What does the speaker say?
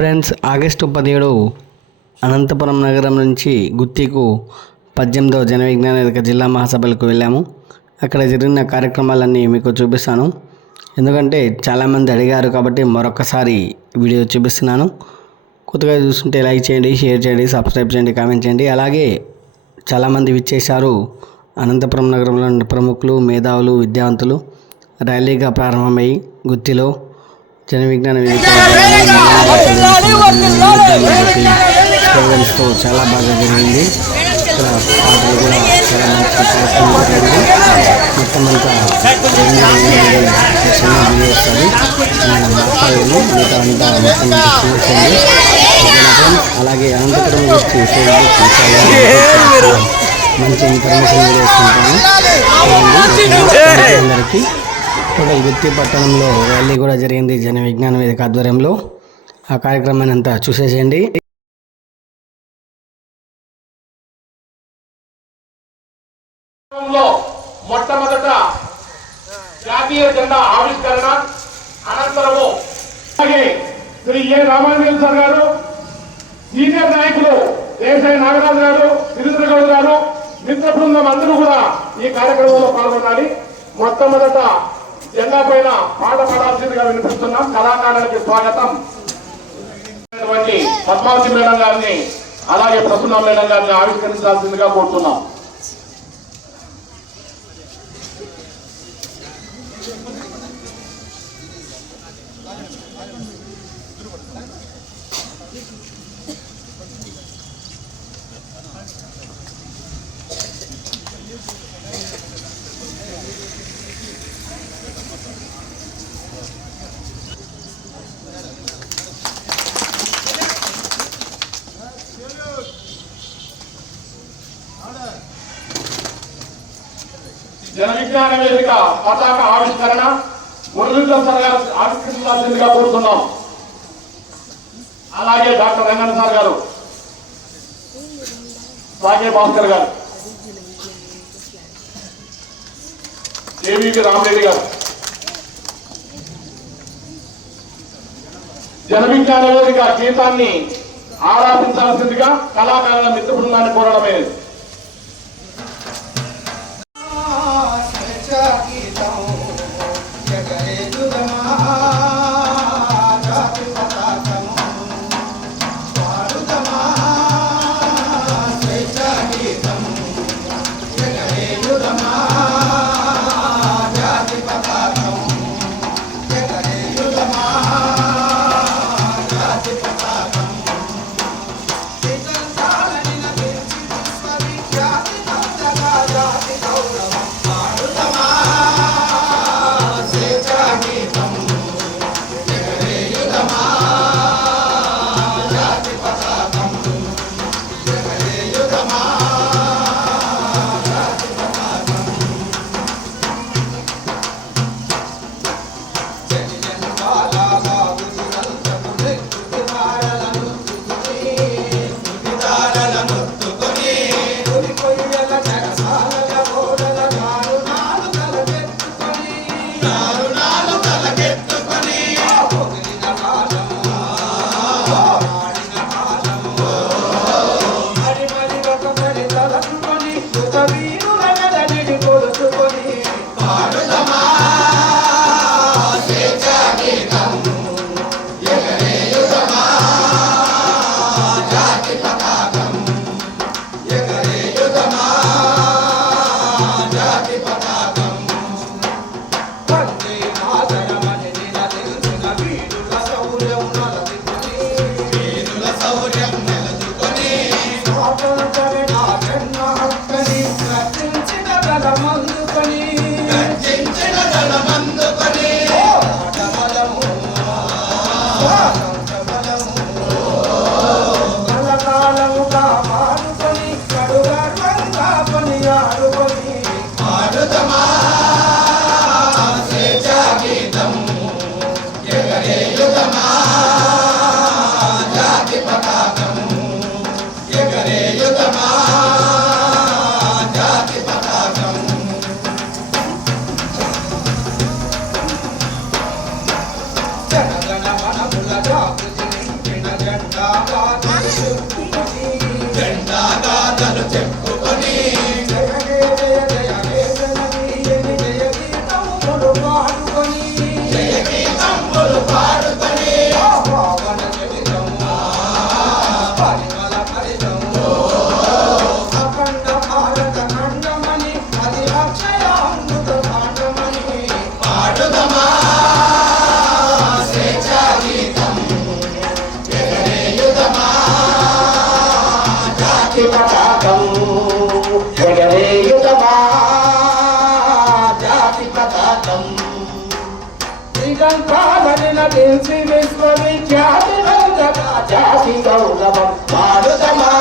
Friends August పదిహేడు అనంతపురం నగరం నుంచి గుత్తికు పద్దెనిమిదవ జన విజ్ఞాన జిల్లా మహాసభలకు వెళ్ళాము. అక్కడ జరిగిన కార్యక్రమాలన్నీ మీకు చూపిస్తాను. ఎందుకంటే చాలామంది అడిగారు కాబట్టి మరొకసారి వీడియో చూపిస్తున్నాను. కొత్తగా చూస్తుంటే లైక్ చేయండి షేర్ చేయండి సబ్స్క్రైబ్ చేయండి కామెంట్ చేయండి. అలాగే చాలామంది విచ్చేశారు. అనంతపురం నగరంలోని ప్రముఖులు మేధావులు విద్యావంతులు. ర్యాలీగా ప్రారంభమై గుత్తిలో జన విజ్ఞాన స్లోగన్స్తో చాలా బాగా జరిగింది. ఇక్కడ పాటలు కూడా చాలా మంచి కార్యక్రమం జరిగింది మొత్తం అంతా చిన్న వీడియో వస్తుంది మాట్లాడలేదు మిగతా అంతా మొత్తం? అలాగే అనంతపురం ఫేస్బుక్ ఇన్స్టాగ్రామ్ మంచి ఇన్ఫర్మేషన్ కూడా ఇస్తుంటాను. చూడండి. అందరికీ టోటల్ గుత్తి పట్టణంలో ర్యాలీ కూడా జరిగింది. జన విజ్ఞాన వేదిక ఆధ్వర్యంలో ఆ కార్యక్రమాన్ని అంతా చూసేసేయండి మొట్టమొదట జాతీయ జెండా ఆవిష్కరణ అనంతరము. అలాగే శ్రీ ఏ రామానుజన్ సార్ గారు సీనియర్ నాయకులు దేశాయ నాగరాజు గారు గిరీంద్ర గౌడ్ గారు మిత్ర బృందం అందరూ కూడా ఈ కార్యక్రమంలో పాల్గొనాలి. మొట్టమొదట జెండా పాట పడాల్సిందిగా వినిపిస్తున్నాం. కళాకారులకి స్వాగతం. పద్మావతి మేడం గారిని అలాగే ప్రసన్న మేడం గారిని ఆవిష్కరించాల్సిందిగా కోరుతున్నాం. జన విజ్ఞాన వేదిక పతాక ఆవిష్కరణ మురళీధర్ సార్ గారు ఆవిష్కరించాల్సిందిగా కోరుతున్నాం. అలాగే డాక్టర్ రంగన్ సార్ గారు సాగే భాస్కర్ గారు కేవీపీ రామరెడ్డి గారు. జన విజ్ఞాన వేదిక గీతాన్ని ఆరాధించాల్సిందిగా కళాకారుల మిత్ర కోరడమే. కావలిన తెలిసి విశ్వవిఖ్యాతి గౌరవం. భారతమా